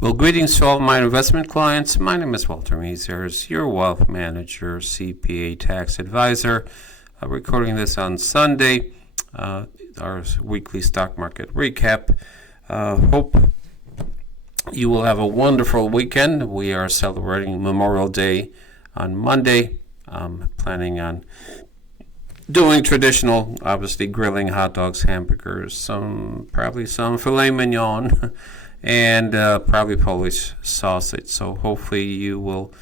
Well, greetings to all my investment clients. My name is Walter Measers, your wealth manager, CPA tax advisor. Recording this on Sunday, our weekly stock market recap. Hope you will have a wonderful weekend. We are celebrating Memorial Day on Monday. Planning on doing traditional, obviously grilling hot dogs, hamburgers, probably some filet mignon. And probably Polish sausage. So hopefully you will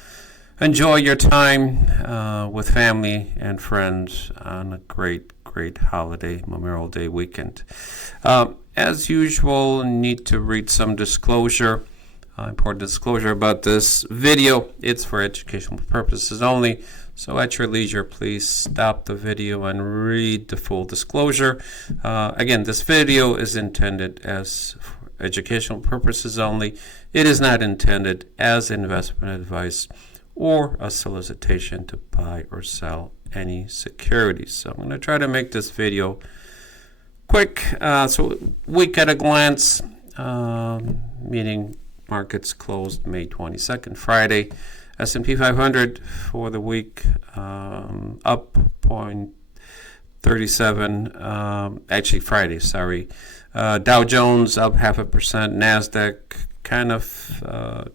enjoy your time with family and friends on a great holiday, Memorial Day weekend. As usual, need to read some disclosure, important disclosure about this video. It's for educational purposes only. So at your leisure, please stop the video and read the full disclosure. Again, this video is intended as educational purposes only. It is not intended as investment advice or a solicitation to buy or sell any securities. So I'm going to try to make this video quick. So week at a glance, meaning markets closed May 22nd, Friday. S&P 500 for the week up 0.37, actually Friday, sorry. Dow Jones up 0.5%, NASDAQ kind of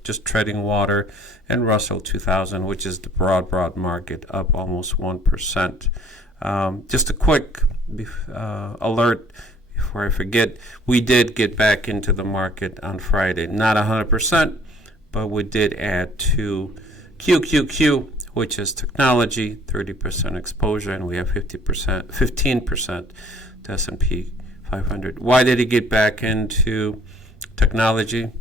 just treading water, and Russell 2000, which is the broad market, up almost 1%. Just a quick alert before I forget, we did get back into the market on Friday. Not 100%, but we did add to QQQ, which is technology, 30% exposure, and we have 15% to S&P 500. Why did he get back into technology?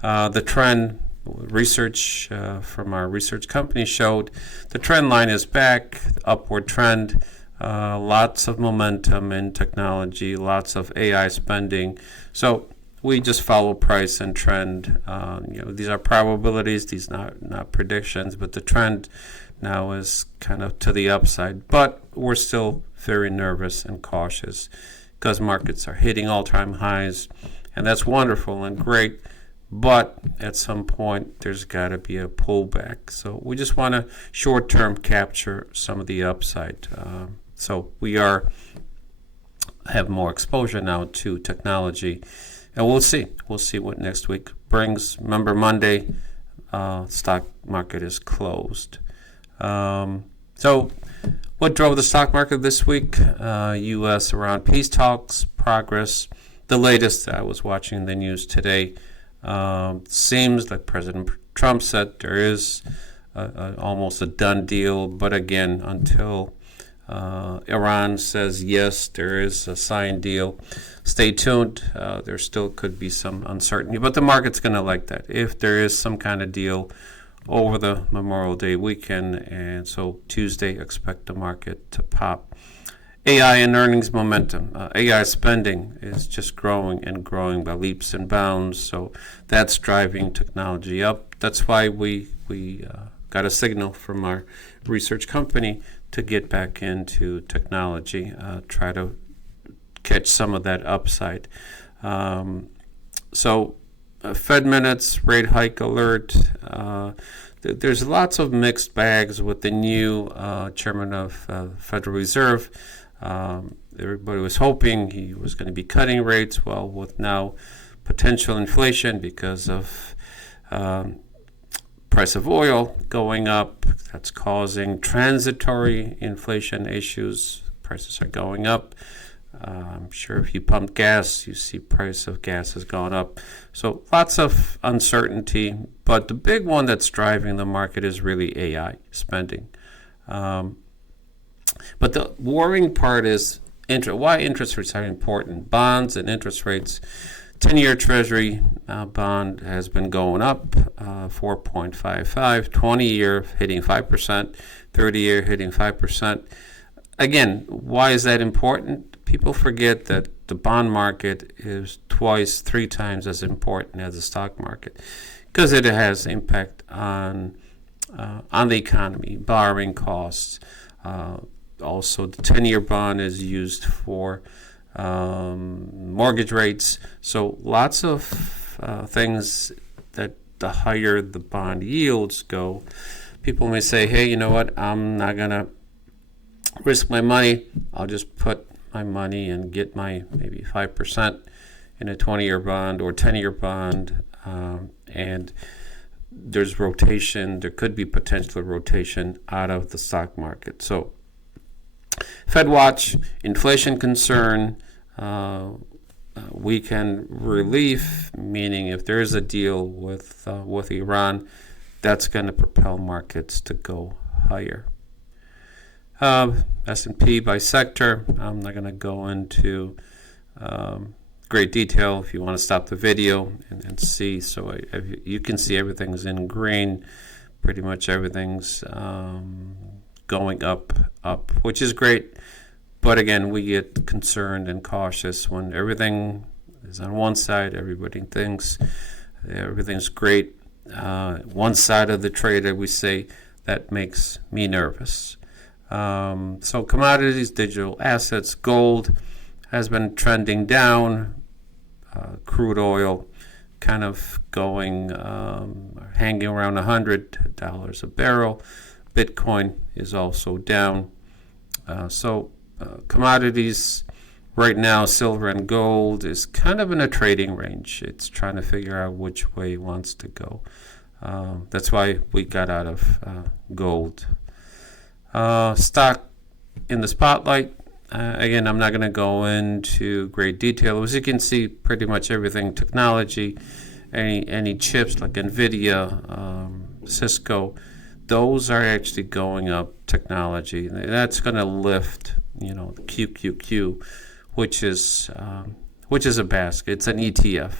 The trend research from our research company showed the trend line is back, upward trend, lots of momentum in technology, lots of AI spending. So we just follow price and trend. These are probabilities, these not predictions, but the trend now is kind of to the upside. But we're still very nervous and cautious because markets are hitting all-time highs, and that's wonderful and great, but at some point there's got to be a pullback. So we just want to short-term capture some of the upside. So we have more exposure now to technology, and we'll see what next week brings. Remember, Monday, stock market is closed. So what drove the stock market this week? U.S. around peace talks, progress. The latest, I was watching the news today, seems like President Trump said there is almost a done deal. But again, until Iran says yes, there is a signed deal, stay tuned. There still could be some uncertainty, but the market's going to like that if there is some kind of deal over the Memorial Day weekend. And so Tuesday, expect the market to pop. AI and earnings momentum. AI spending is just growing by leaps and bounds. So that's driving technology up. That's why we got a signal from our research company to get back into technology, try to catch some of that upside. Fed minutes, rate hike alert. There's lots of mixed bags with the new chairman of Federal Reserve. Everybody was hoping he was going to be cutting rates. Well, with now potential inflation because of price of oil going up, that's causing transitory inflation issues. Prices are going up. I'm sure if you pump gas, you see price of gas has gone up. So lots of uncertainty, but the big one that's driving the market is really AI spending. But the worrying part is why interest rates are important. Bonds and interest rates. 10-year Treasury bond has been going up, 4.55, 20-year hitting 5%, 30-year hitting 5%. Again, why is that important? People forget that the bond market is twice, 3 times as important as the stock market because it has impact on the economy, borrowing costs. Also, the 10-year bond is used for mortgage rates. So lots of things that the higher the bond yields go, people may say, hey, you know what, I'm not going to risk my money. I'll just put my money and get my maybe 5% in a 20-year bond or 10-year bond, and there's rotation. There could be potential rotation out of the stock market. So Fed watch, inflation concern, weekend relief, meaning if there is a deal with Iran, that's going to propel markets to go higher. S&P by sector, I'm not going to go into great detail. If you want to stop the video and see, so you can see everything's in green. Pretty much everything's going up, which is great. But again, we get concerned and cautious when everything is on one side. Everybody thinks everything's great. One side of the trade, we say, that makes me nervous. So commodities, digital assets, gold has been trending down. Crude oil kind of going, hanging around $100 a barrel. Bitcoin is also down. Commodities right now, silver and gold is kind of in a trading range. It's trying to figure out which way it wants to go. That's why we got out of gold. Stock in the spotlight. Again, I'm not going to go into great detail. As you can see, pretty much everything technology, any chips like NVIDIA, Cisco, those are actually going up. Technology, that's going to lift, the QQQ, which is a basket. It's an ETF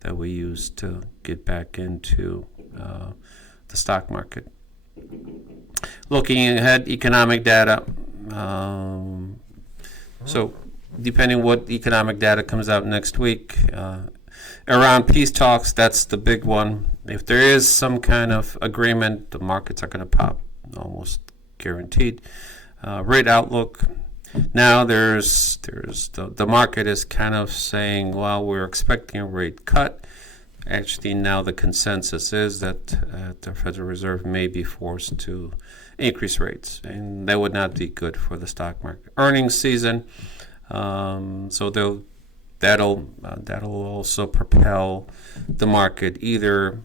that we use to get back into the stock market. Looking ahead, economic data. So depending what economic data comes out next week, Iran peace talks, that's the big one. If there is some kind of agreement, the markets are going to pop, almost guaranteed. Rate outlook. Now there's the market is kind of saying, well, we're expecting a rate cut. Actually, now the consensus is that the Federal Reserve may be forced to increase rates, and that would not be good for the stock market. Earnings season, so that'll also propel the market either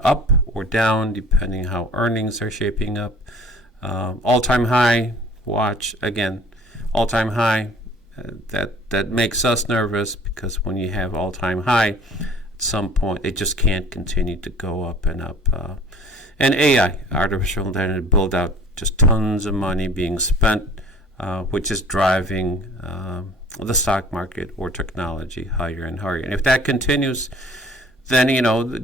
up or down, depending how earnings are shaping up. All-time high, watch again. All-time high, that makes us nervous, because when you have all-time high, at some point it just can't continue to go up and up. And AI, artificial intelligence, build out, just tons of money being spent, which is driving the stock market or technology higher and higher. And if that continues, then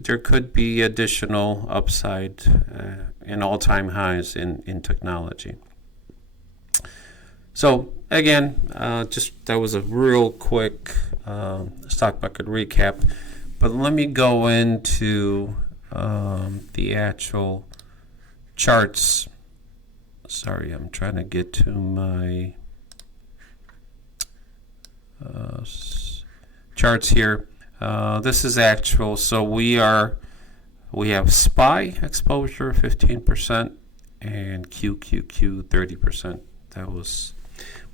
there could be additional upside and all-time highs in technology. So again, that was a real quick stock market recap. But let me go into the actual charts. Sorry, I'm trying to get to my charts here. This is actual. So we have SPY exposure 15% and QQQ 30%.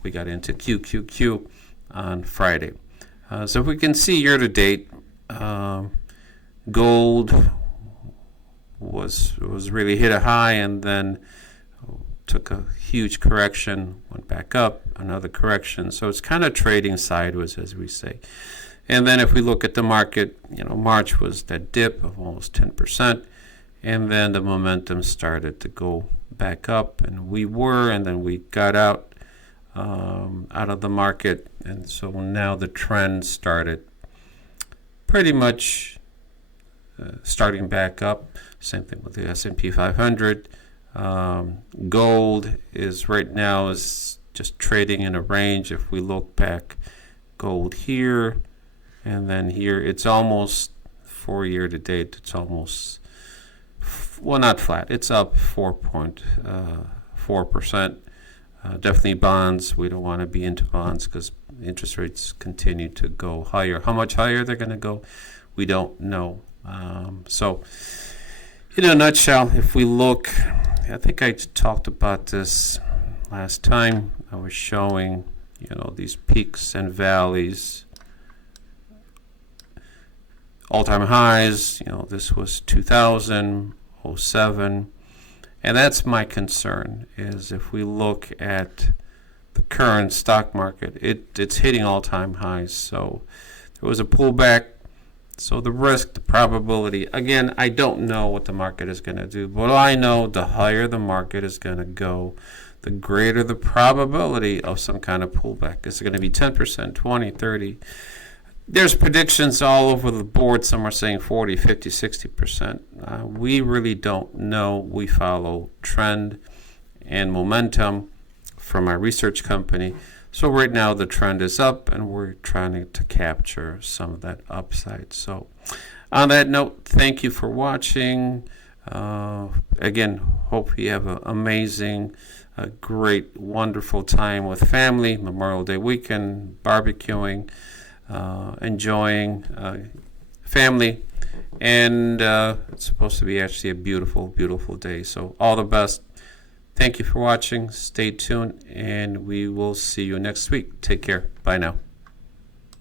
We got into QQQ on Friday. So if we can see year to date, gold was really hit a high and then took a huge correction, went back up, another correction. So it's kind of trading sideways, as we say. And then if we look at the market, March was that dip of almost 10%, and then the momentum started to go back up, and then we got out of the market, and so now the trend started pretty much starting back up. Same thing with the S&P 500. Gold is right now is just trading in a range. If we look back, gold here and then here, it's almost, for year to date, it's almost, well, not flat, it's up 4.4%. Definitely bonds, we don't want to be into bonds because interest rates continue to go higher. How much higher they're going to go, we don't know. So, in a nutshell, if we look, I think I talked about this last time. I was showing, these peaks and valleys, all-time highs. This was 2007, and that's my concern. Is if we look at the current stock market, it's hitting all-time highs. So there was a pullback. So the risk, the probability, again, I don't know what the market is going to do, but I know the higher the market is going to go, the greater the probability of some kind of pullback. Is it going to be 10%, 20, 30? There's predictions all over the board. Some are saying 40, 50, 60%. We really don't know. We follow trend and momentum from our research company. So right now the trend is up, and we're trying to capture some of that upside. So on that note, thank you for watching. Again, hope you have an amazing, great, wonderful time with family, Memorial Day weekend, barbecuing, enjoying family. And it's supposed to be actually a beautiful, beautiful day. So all the best. Thank you for watching. Stay tuned, and we will see you next week. Take care. Bye now.